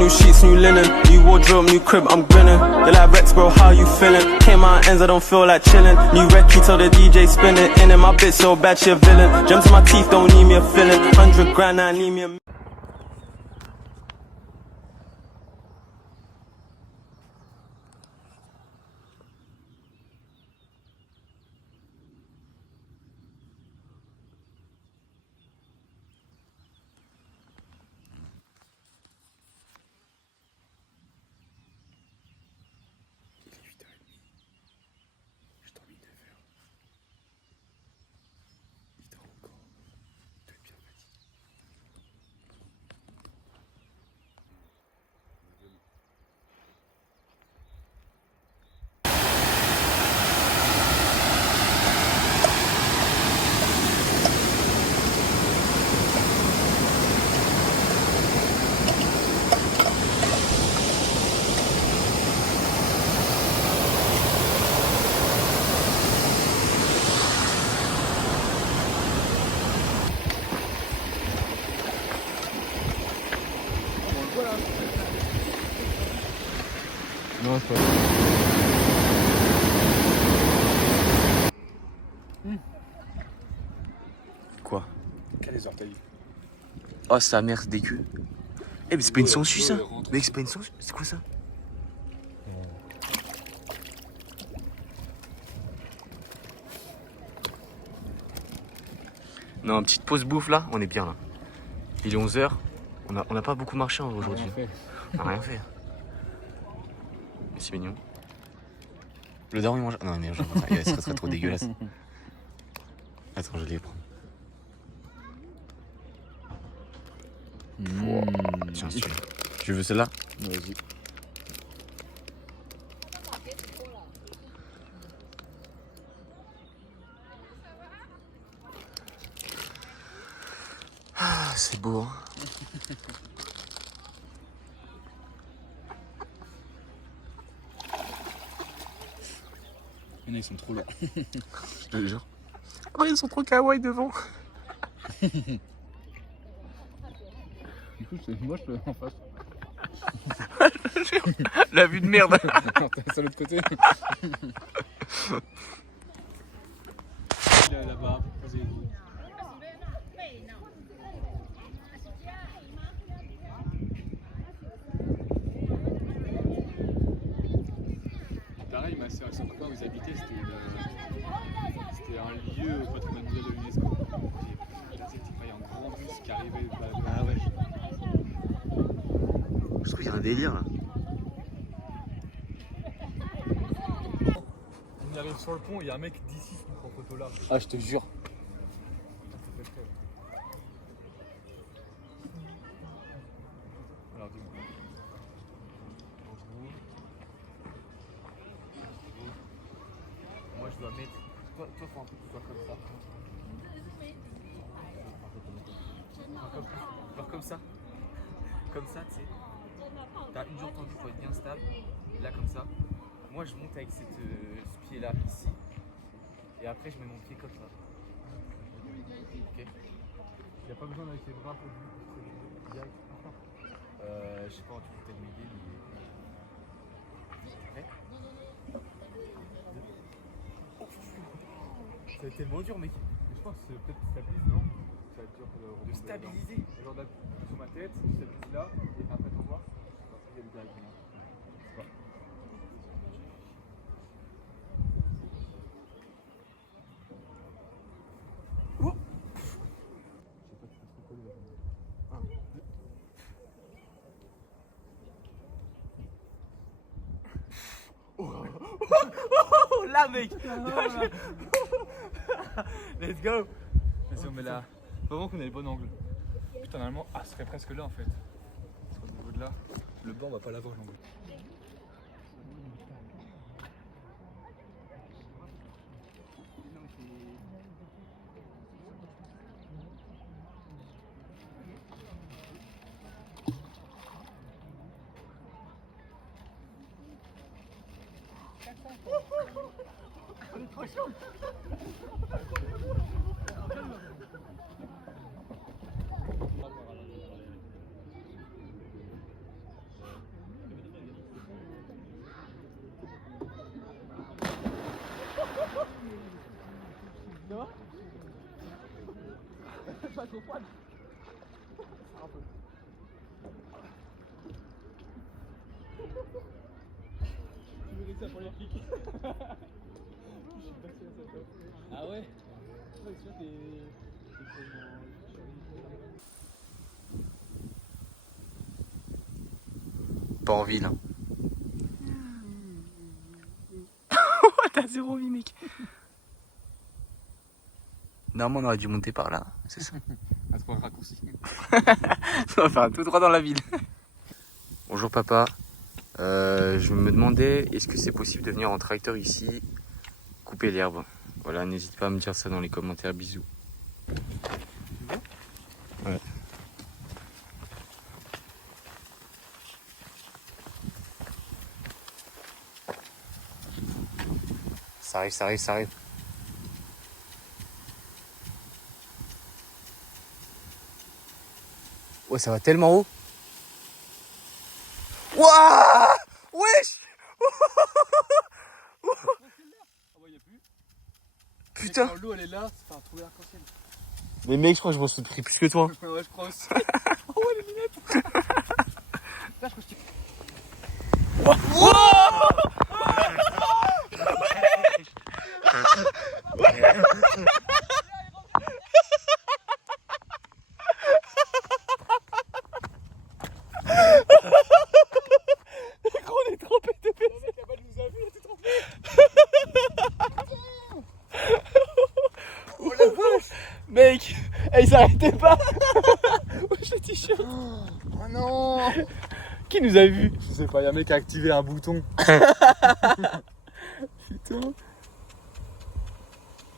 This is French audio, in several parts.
new sheets, new linen, new wardrobe, new crib, I'm grinning. You're like Rex, bro, how you feeling? Came out ends, I don't feel like chilling. New recce, tell the DJ spin it. In my bitch so bad, she a villain. Gems in my teeth, don't need me a filling. 100 grand, I need me a... Non, c'est pas. Quoi? Quel les orteils? Oh sa mère, c'est dégueu. Eh mais c'est pas une sangsue ça. Mec, c'est pas une sangsue. C'est quoi ça? Non, petite pause bouffe là, on est bien là. Il est 11h. On a pas beaucoup marché aujourd'hui. On a rien fait. Mais c'est mignon. Le daron il mange. Non, mais ce serait trop dégueulasse. Attends, je vais les prendre. Tiens, celui-là. Tu veux celle-là? Vas-y. Ah, c'est beau, hein. Il y en a, ils sont trop lourds. Je te jure. Oh, ils sont trop kawaii devant. Écoute, c'est moche en face. La vue de merde. C'est à l'autre côté. Là-bas, posez-vous. Pareil, ma soeur et son copain où ils habitaient, c'était un lieu au patrimoine mondial de l'UNESCO. Il y a un grand bus qui arrivait. Ah ouais. Je trouve qu'il y a un délire là. On arrive sur le pont, il y a un mec d'ici qui prend photo là. Ah, je te jure. Alors, dis-moi. Moi je dois mettre. Toi faut un peu que tu sois comme ça. Genre comme ça. Comme ça, tu sais. T'as une jambe tendue, faut être bien stable. Et là comme ça. Moi je monte avec ce pied là ici. Et après je mets mon pied comme ça. Ok. Il n'y a pas besoin d'avec les bras pour direct. Je sais pas, tu peux peut-être m'aider, mais. Ça a été tellement dur, mec. Mais je pense que c'est peut-être stabilise, non? Ça va être dur De stabiliser. Genre d'appuyer sur ma tête, je stabilise là, et après t'envoies. Après il y a le directement. Je sais pas. Oh. Je sais pas, tu peux trop coller là. Oh là, mec. Let's go. Vas-y, on met là. Faut vraiment qu'on ait le bon angle. Putain, normalement, ah, ce serait presque là en fait. Sur le niveau de là. Le bord, on va pas l'avoir l'angle. Elle est trop chaude. Ah ouais? Pas envie là. T'as zéro vie, mec. Normalement, on aurait dû monter par là, c'est ça. À ce point raccourci. On va faire un tout droit dans la ville. Bonjour papa. Je me demandais, est-ce que c'est possible de venir en tracteur ici, couper l'herbe? Voilà, n'hésite pas à me dire ça dans les commentaires. Bisous. Ouais. Ça arrive, ça arrive, ça arrive. Ouais, ça va tellement haut. Wouah! Wesh! Ah ouais, y'a plus. Putain! Quand l'eau elle est là, c'est pas un trou d'arc-en-ciel. Mais mec, je crois que je m'en suis pris plus que toi. Ouais, je crois aussi. Oh ouais, les lunettes! Là, je crois que je On est trempé de le mec là-bas nous a vu, on était trop. Oh la vache! Mec, ils s'arrêtaient pas! Wesh, le t-shirt! Oh non! Qui nous a vus? Je sais pas, y'a un mec qui a activé un bouton. Putain!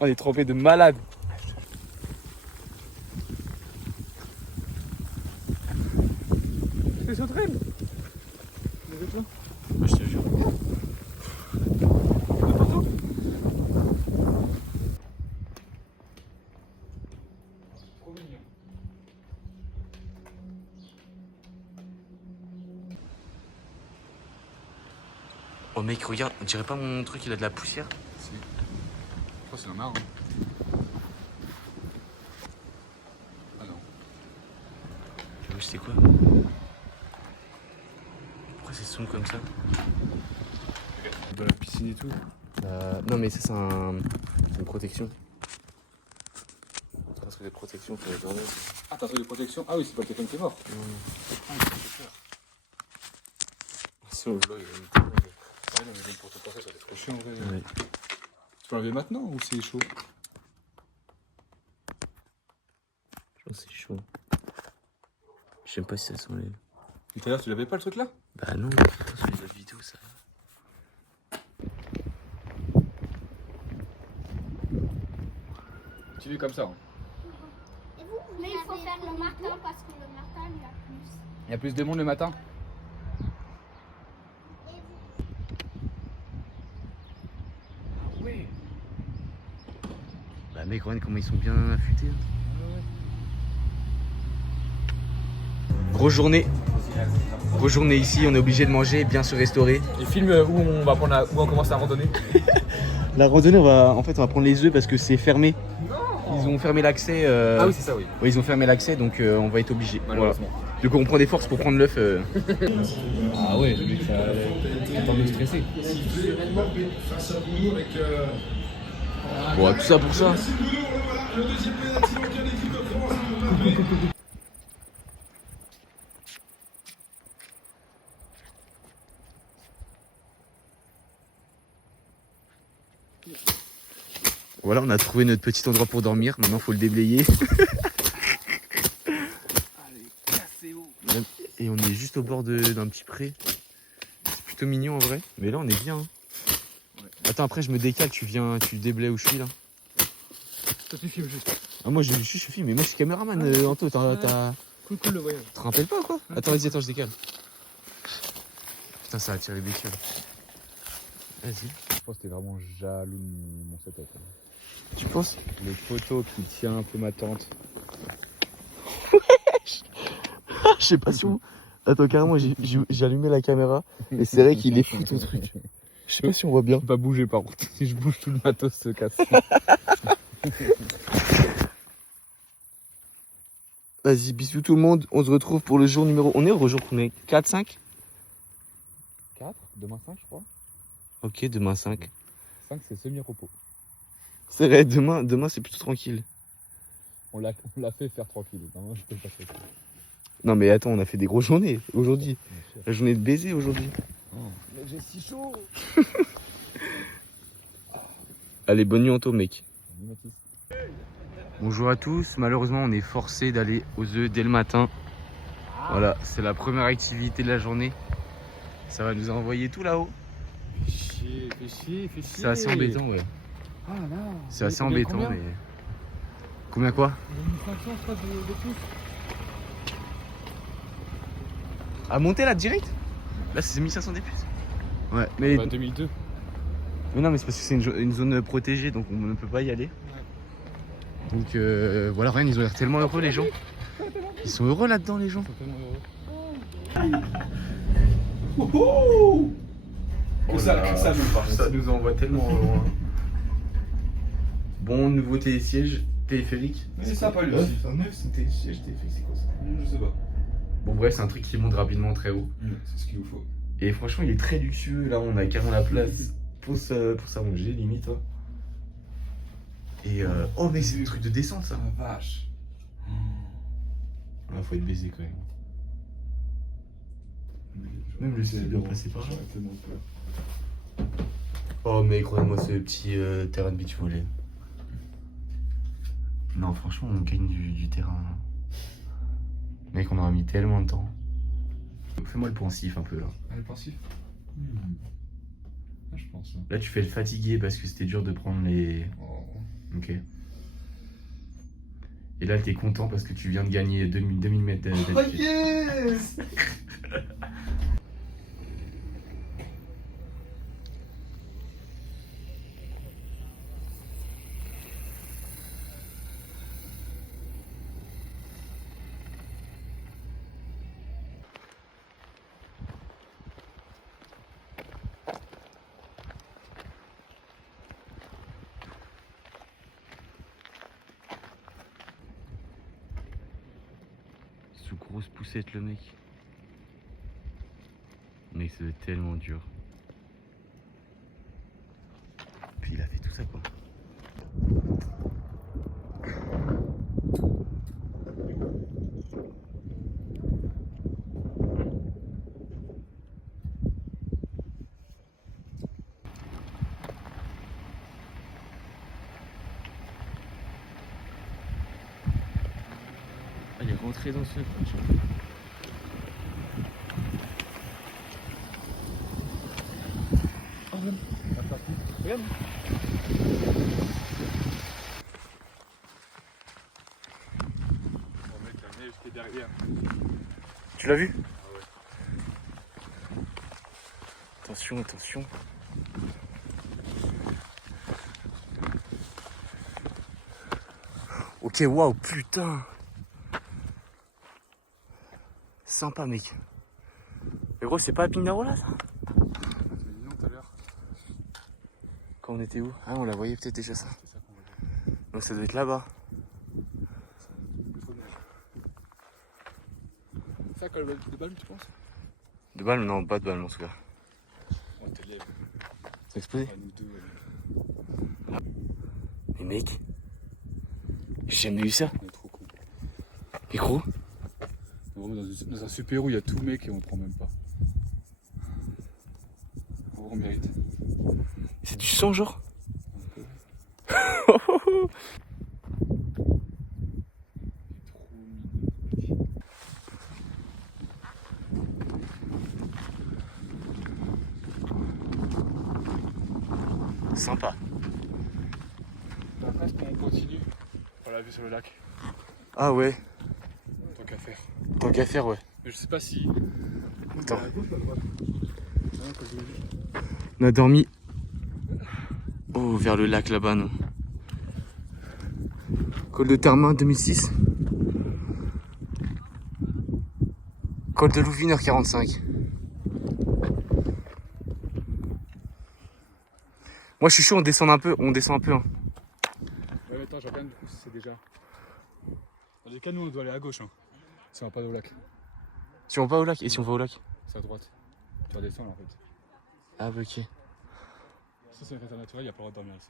On est trempé de malade! Je fais sauterelle. Moi, je te jure. Trop mignon. Oh mec, regarde, on dirait pas mon truc, il a de la poussière? Si. Je crois que c'est un marre. Ah non. Wesh, c'est quoi? Pourquoi c'est sombre comme ça? Dans la piscine et tout. Non mais ça c'est une protection. C'est un truc de protection pour les journées. Ah, t'as un truc de protection? Ah oui, c'est pas le téléphone qui est mort. Sinon, Ouais, non, mais même pour te passer, ça va être trop chiant en vrai. ouais. Tu peux l'enlever maintenant ou c'est chaud? Je pense que c'est chaud. Je sais pas si ça s'enlève. Et tout à l'heure, tu l'avais pas le truc là? Bah non, putain, sur les autres vidéos ça. Tu vis comme ça. Hein. Et vous, mais il faut faire le matin parce que le matin il y a plus. Il y a plus de monde le matin? Oui. Bah mec, regarde comment ils sont bien affûtés. Hein. Grosse journée ici, on est obligé de manger, bien se restaurer. Et filme où on va prendre où on commence la randonnée. La randonnée, on va prendre les œufs parce que c'est fermé. Ils ont fermé l'accès. Ah oui, c'est ça, oui. Ouais, ils ont fermé l'accès, donc on va être obligé. Malheureusement. Voilà. Du coup, on prend des forces pour prendre l'œuf. Ah ouais, le mec, ça a temps de stresser. Bon, tout ça pour ça. Voilà, on a trouvé notre petit endroit pour dormir. Maintenant, faut le déblayer. Allez, cassez-vous. Et on est juste au bord d'un petit pré. C'est plutôt mignon en vrai. Mais là, on est bien. Hein. Ouais. Attends, après, je me décale. Tu déblaies où je suis là. Toi, tu filmes juste. Ah, moi, je filme. Mais moi, je suis caméraman, Anto. T'as. Cool le voyage. Tu te rappelles pas quoi? Attends, vas-y, je décale. Putain, ça a attiré des bécales. Vas-y. Je pense que t'es vraiment jaloux de mon setup. Tu penses? Le poteau qui tient un peu ma tente. Je sais pas où. Attends, carrément, j'ai allumé la caméra. Et c'est vrai qu'il est fou ton truc. Je sais pas si on voit bien. Pas bouger par contre. Si je bouge, tout le matos se casse. Vas-y, bisous tout le monde. On se retrouve pour le jour numéro... On est au jour combien? 4, 5? 4, demain 5 je crois. Ok, demain 5. 5 c'est semi-repos. C'est vrai, demain c'est plutôt tranquille. On l'a fait faire tranquille. Non, je peux pas faire. Non mais attends, on a fait des grosses journées aujourd'hui. La journée de baiser aujourd'hui. Mais j'ai si chaud. Allez, bonne nuit Anto mec. Salut, Mathis. Bonjour à tous, malheureusement on est forcé d'aller aux œufs dès le matin. Voilà, c'est la première activité de la journée. Ça va nous envoyer tout là-haut. Fais chier. C'est assez embêtant, ouais. Ah là. C'est assez embêtant, mais... Combien quoi? On a mis 500 je crois de plus. À monter là direct? Là c'est 1500 des plus. Ouais, mais... 2002. Mais non, mais c'est parce que c'est une zone protégée, donc on ne peut pas y aller. Donc voilà, rien, ils ont l'air tellement heureux les gens. Ils sont heureux là-dedans les gens. Ça nous envoie tellement loin. Bon, nouveau télésiège téléphérique. C'est sympa lui aussi. C'est un neuf, c'est un télésiège téléphérique, c'est quoi ça? Je sais pas. Bon bref, c'est un truc qui monte rapidement très haut. C'est ce qu'il nous faut. Et franchement, il est très luxueux. Là, on a carrément la place pour s'allonger limite. Hein. Et oh mais c'est un truc de descente ça. Ah vache. Ah, faut être baisé quand même. Même le ciel doit passer par là. J'aurais tellement peur. Oh mais croyez-moi ce petit terrain de beach volley. Non franchement on gagne du terrain. Mec on aura mis tellement de temps. Fais-moi le pensif un peu là. Ah, le pensif. Ah, je pense. Là tu fais le fatigué parce que c'était dur de prendre les... Oh. Ok. Et là t'es content parce que tu viens de gagner 2000 mètres d'altitude. Oh yes. Sous grosse poussette le mec. Mec ça doit être tellement dur. Puis il a fait tout ça quoi. Il est rentré dans ce truc. Regarde. On va mettre la neige qui est derrière. Tu l'as vu? Ah ouais. Attention, attention. Ok, waouh, putain. Sympa mec. Mais gros c'est pas à Pignaro là ça? Tu m'as dit non tout à l'heure. Quand on était où? Ah on la voyait peut-être déjà ça. C'est ça qu'on va faire. Donc ça doit être là-bas. Trop neige. Ça quand le de balle tu penses? De balle? Non, pas de balle en tout cas. On t'élève. Ça a explosé? À nous deux. Mais mec, j'ai jamais eu ça. On est trop cons. Mais gros, Vraiment, dans un super où il y a tout mec et on le prend même pas. On mérite. c'est du sang genre? Sympa. Après, on continue pour la vue sur le lac. Ah ouais, Tant qu'à faire. tant qu'à faire ouais. Mais je sais pas si. Attends. Ah, quand je l'ai vu. On a dormi. Oh, vers le lac là-bas, non. Col de Termin 2006. Col de Louvine 1h45. Moi je suis chaud, on descend un peu, hein. Ouais, attends, je regarde du coup si c'est déjà. Les cas, nous on doit aller à gauche. Hein. Si on va pas au lac. Si on va au lac, et si on va au lac? C'est à droite. Tu vas descendre en fait. Ah bah ok. Ça c'est une réserve naturelle, il n'y a pas le droit de dormir ici.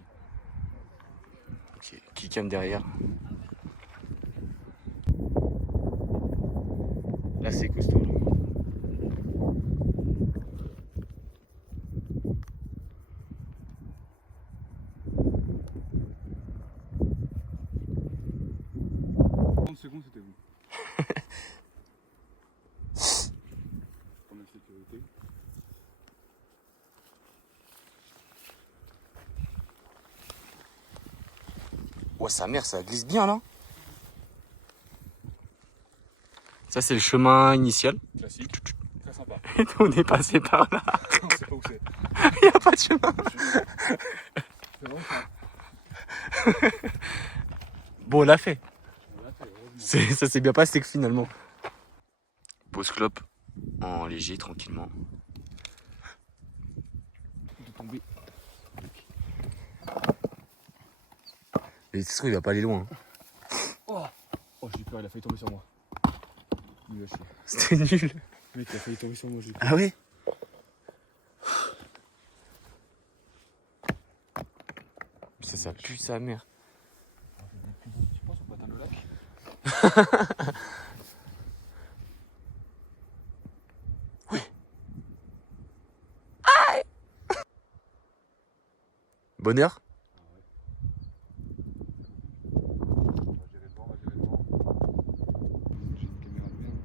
Ok, qui cam derrière. Là c'est costaud là. Secondes c'était vous. Première sécurité. Ouais, sa mère, ça glisse bien là. Ça c'est le chemin initial. Classique. Très sympa. Et on est passé par là. On sait pas où c'est. Il n'y a pas de chemin. C'est vraiment ça. Bon, on l'a fait. On l'a fait, heureusement. Ça s'est bien passé que finalement. Pause clope en léger, tranquillement. De tomber. Et c'est sûr, il va pas aller loin. Oh, j'ai peur, il a failli tomber sur moi. Nul à chier. C'était nul. Le mec il a failli tomber sur moi, j'ai peur. Ah oui? Ça pue sa mère. Tu penses qu'on peut atteindre le lac? Bonheur? On va gérer le vent, on va gérer le vent. J'ai une caméra de merde.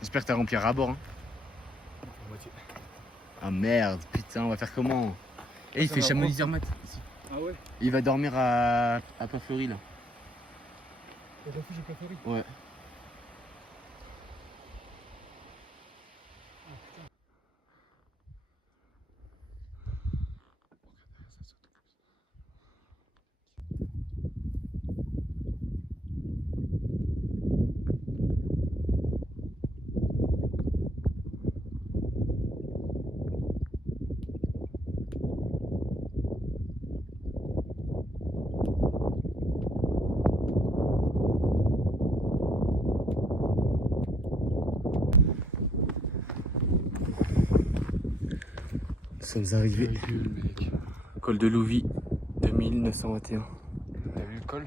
J'espère que t'as rempli à bord. Hein. Ah merde, putain, on va faire comment? Eh, il fait Chamonix-Zermatt. Ah ouais? Il va dormir à Pafleury là. Au refuge j'ai pas fleuri. Ouais. Nous sommes arrivés. Mec. Col de Louvie, 2921. T'as vu le col?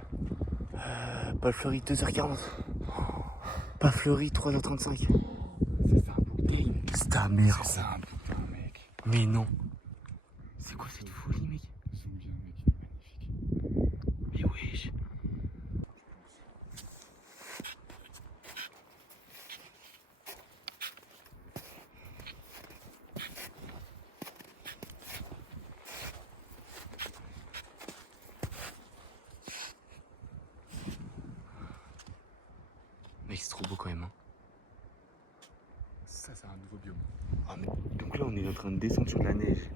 Pafleury, 2h40. Pafleury, 3h35. C'est ça un bouteille. C'est ta mère. C'est ça un bouteille, mec. Mais non. C'est quoi cette folie, mec? Zoom bien, mec, il est magnifique. Mais wesh. Mec, c'est trop beau quand même. Hein. Ça, c'est un nouveau biome. Ah, mais... Donc là, on est en train de descendre sur de la neige.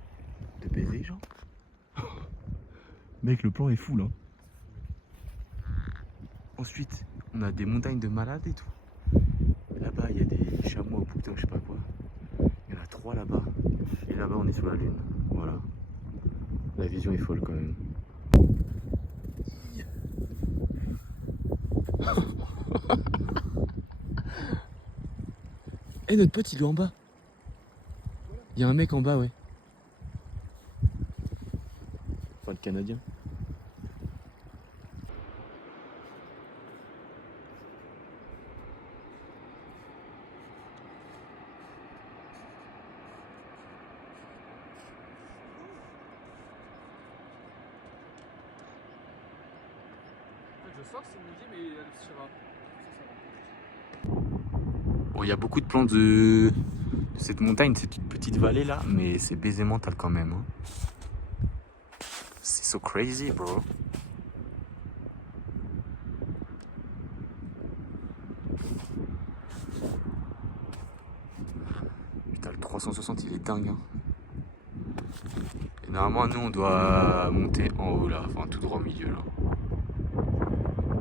De baiser, genre. Mec, le plan est fou là. Ensuite, on a des montagnes de malades et tout. Là-bas, il y a des chameaux au bouton, je sais pas quoi. Il y en a 3 là-bas. Et là-bas, on est sur la lune. Voilà. La vision est folle quand même. Eh, notre pote, il est en bas. Il y a un mec en bas, ouais. Enfin, le Canadien. Je sors, c'est midi, mais elle sera. Bon, il y a beaucoup de plans de cette montagne, cette petite vallée là, mais c'est baiser mental quand même. Hein. C'est so crazy, bro. Putain, le 360 il est dingue. Hein. Et normalement, nous on doit monter en haut là, enfin tout droit au milieu là.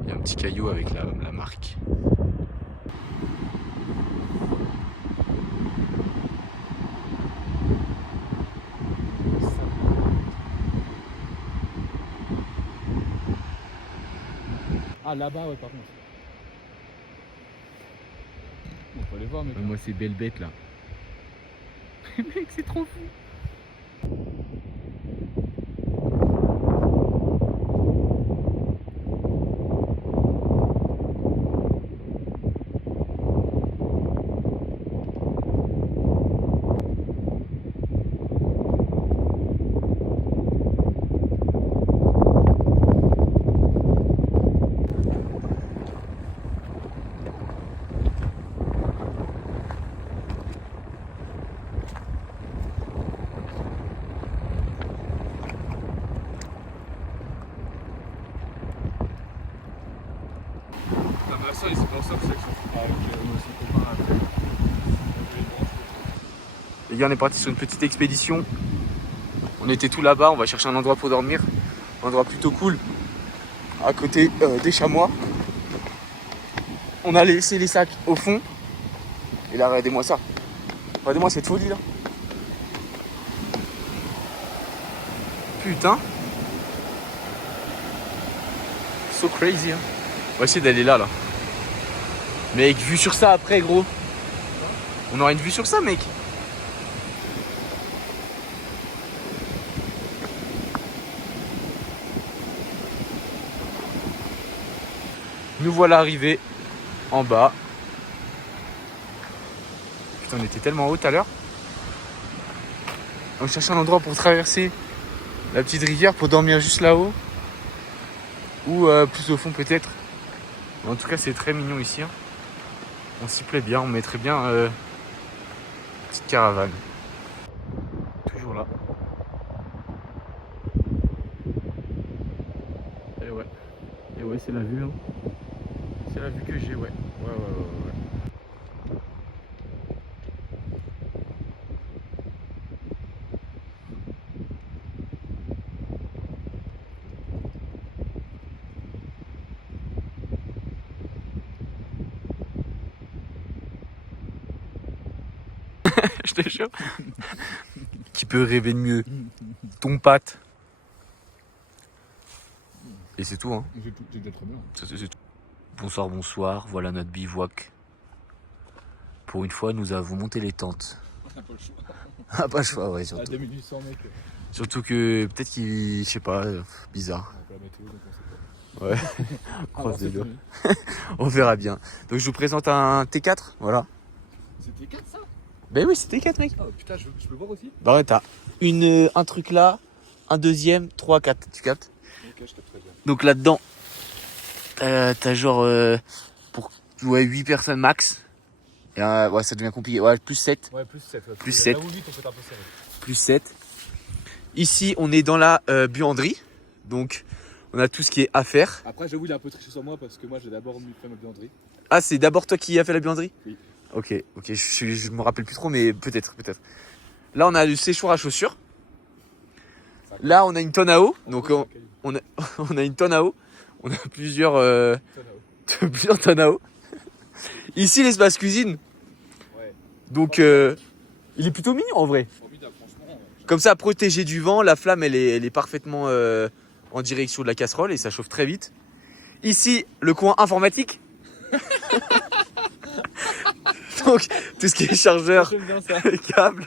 Il y a un petit caillou avec la marque. Ah, là-bas, ouais, par contre. On peut les voir, mais. Moi c'est belle bête là. Mec, c'est trop fou. Ça, c'est pour ça que c'est avec son copain après. Les gars, on est parti sur une petite expédition. On était tout là-bas, on va chercher un endroit pour dormir. Un endroit plutôt cool, à côté des chamois. On a laissé les sacs au fond. Et là, regardez-moi ça. Regardez-moi cette folie là. Putain. So crazy. Hein. On va essayer d'aller là. Mec, vue sur ça après, gros. On aura une vue sur ça, mec. Nous voilà arrivés en bas. Putain, on était tellement haut tout à l'heure. On cherche un endroit pour traverser la petite rivière pour dormir juste là-haut. Ou plus au fond peut-être. En tout cas, c'est très mignon ici. Hein. On s'y plaît bien, on mettrait bien petite caravane. Toujours là. Et ouais, c'est la vue. Hein. C'est la vue que j'ai, ouais. Ouais. Je te jure. Qui peut rêver de mieux? Ton pâte. Et c'est tout, hein. C'est déjà très bien. C'est tout. Bonsoir, voilà notre bivouac. Pour une fois, nous avons monté les tentes. On n'a pas le choix. Ah, pas le choix, ouais, À surtout. 2800 mètres. Surtout que peut-être qu'il, je sais pas, bizarre. On peut la météo, donc on sait pas. Ouais. Croisez le. On verra bien. Donc je vous présente un T4, voilà. C'était 4 ça? Ben oui, c'était T4, mec. Oh putain, je peux voir aussi? Bah ouais, t'as un truc là, un deuxième, 3, 4, tu captes? Ok, je capte très bien. Donc là-dedans, t'as genre pour 8 personnes max. Et, ouais, ça devient compliqué. Ouais, plus 7. Ouais, plus 7. Ouais. Plus 7. Là où 8, on peut être un peu serré. Plus 7. Ici, on est dans la buanderie. Donc, on a tout ce qui est à faire. Après, j'avoue, il est un peu triché sur moi parce que moi, j'ai d'abord fait ma buanderie. Ah, c'est d'abord toi qui as fait la buanderie? Oui. Ok, je me rappelle plus trop, mais peut-être. Là, on a le séchoir à chaussures. Là, on a une tonne à eau. Donc, on a une tonne à eau. On a plusieurs tonnes à eau. Ici, l'espace cuisine. Ouais. Donc, il est plutôt mignon en vrai. Formidable, franchement. Comme ça, protégé du vent, la flamme, elle est parfaitement en direction de la casserole et ça chauffe très vite. Ici, le coin informatique. Donc, tout ce qui est chargeur, J'aime bien ça. câble,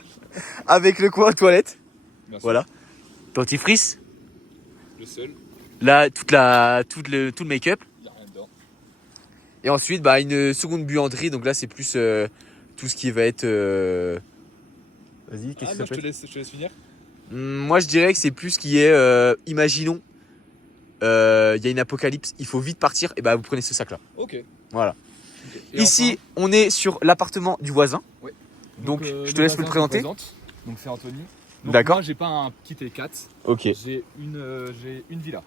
avec le coin toilette. Bien sûr. Voilà. Dentifrice. Le seul, Là, tout le make-up. il n'y a rien dedans. Et ensuite, bah, une seconde buanderie. Donc là, c'est plus tout ce qui va être. Vas-y, qu'est-ce que ça Non, peut être je te laisse finir. Moi, je dirais que c'est plus ce qui est. Imaginons, il y a une apocalypse, il faut vite partir. Et bah, vous prenez ce sac-là. Ok. Voilà. Ok. Et Ici, on est sur l'appartement du voisin. Ouais. Donc, je te laisse me le présenter. Donc c'est Anthony. Donc, D'accord. Moi j'ai pas un petit T4, Ok. j'ai une villa.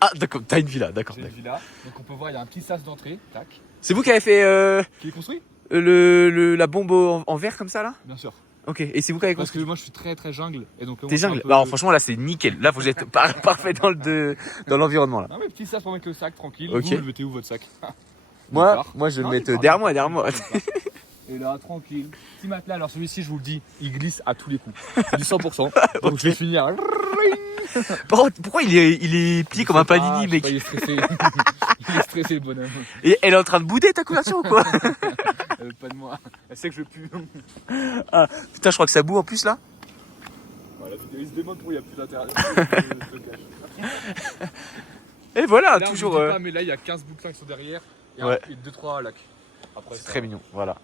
Ah, d'accord, t'as une villa, d'accord. J'ai une villa. Donc on peut voir il y a un petit sas d'entrée, tac. C'est vous qui avez fait Qui est construit? la bombe en verre comme ça là? Bien sûr. Ok, et c'est vous qui avez Parce que construit? moi je suis très jungle. Et donc, T'es jungle? Bah, franchement, là c'est nickel. Là, vous êtes parfait dans l'environnement là. Non mais petit sas pour mettre le sac tranquille. Ok. Vous le mettez où votre sac? Moi, je vais le mettre derrière moi. Et là, tranquille. Petit matelas. Alors celui-ci, je vous le dis, il glisse à tous les coups. C'est du 100%. Donc je vais finir. Par contre, pourquoi il est plié comme un panini, mec? Il est stressé. Il est stressé, le bonhomme. Et elle est en train de bouder ta couverture ou quoi? Pas de moi. Elle sait que je pue. Ah, putain, je crois que ça boue en plus là. Voilà, il se démonte pour il n'y a plus d'intérêt. Et voilà, Là, toujours. on vous dit pas, mais là, il y a 15 bouquins qui sont derrière. Et Ouais. 2-3 lacs. Après, C'est ça- très mignon, voilà.